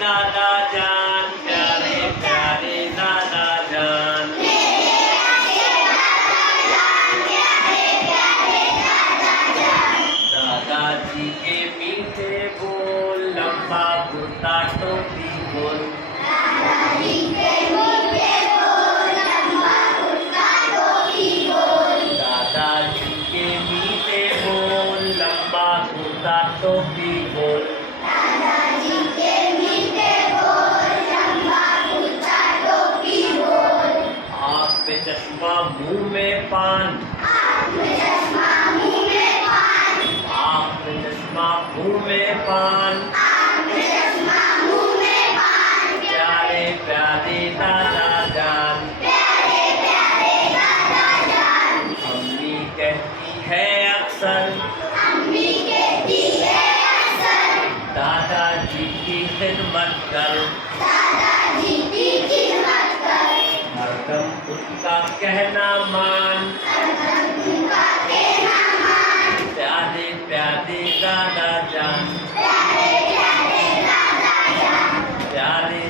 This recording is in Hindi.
दादा जान, प्यारे प्यारे दादा जान। दादाजी के मीठे बोल, लंबा कुर्ता टोपी गोल। दादाजी के मीठे बोल, लंबा कुर्ता टोपी गोल। दादाजी के मीठे बोल, लंबा कुर्ता टोपी गोल। दादाजी के मीठे बोल, लंबा कुर्ता टोपी गोल। आँख पे चश्मा मुंह में पान, आँख में चश्मा मुंह में पान, आँख में चश्मा मुंह में पान, आँख में चश्मा मुंह में पान। प्यारे प्यारे दादा जान, प्यारे प्यारे दादा जान। अम्मी कहती है अक्सर, अम्मी कहती है अक्सर, दादाजी की खिदमत कर, दादाजी की खिदमत कर। हरदम उनका कहना मान, हरदम उनका कहना मान। प्यारे प्यारे दादा जान, प्यारे प्यारे दादा जान, प्यारे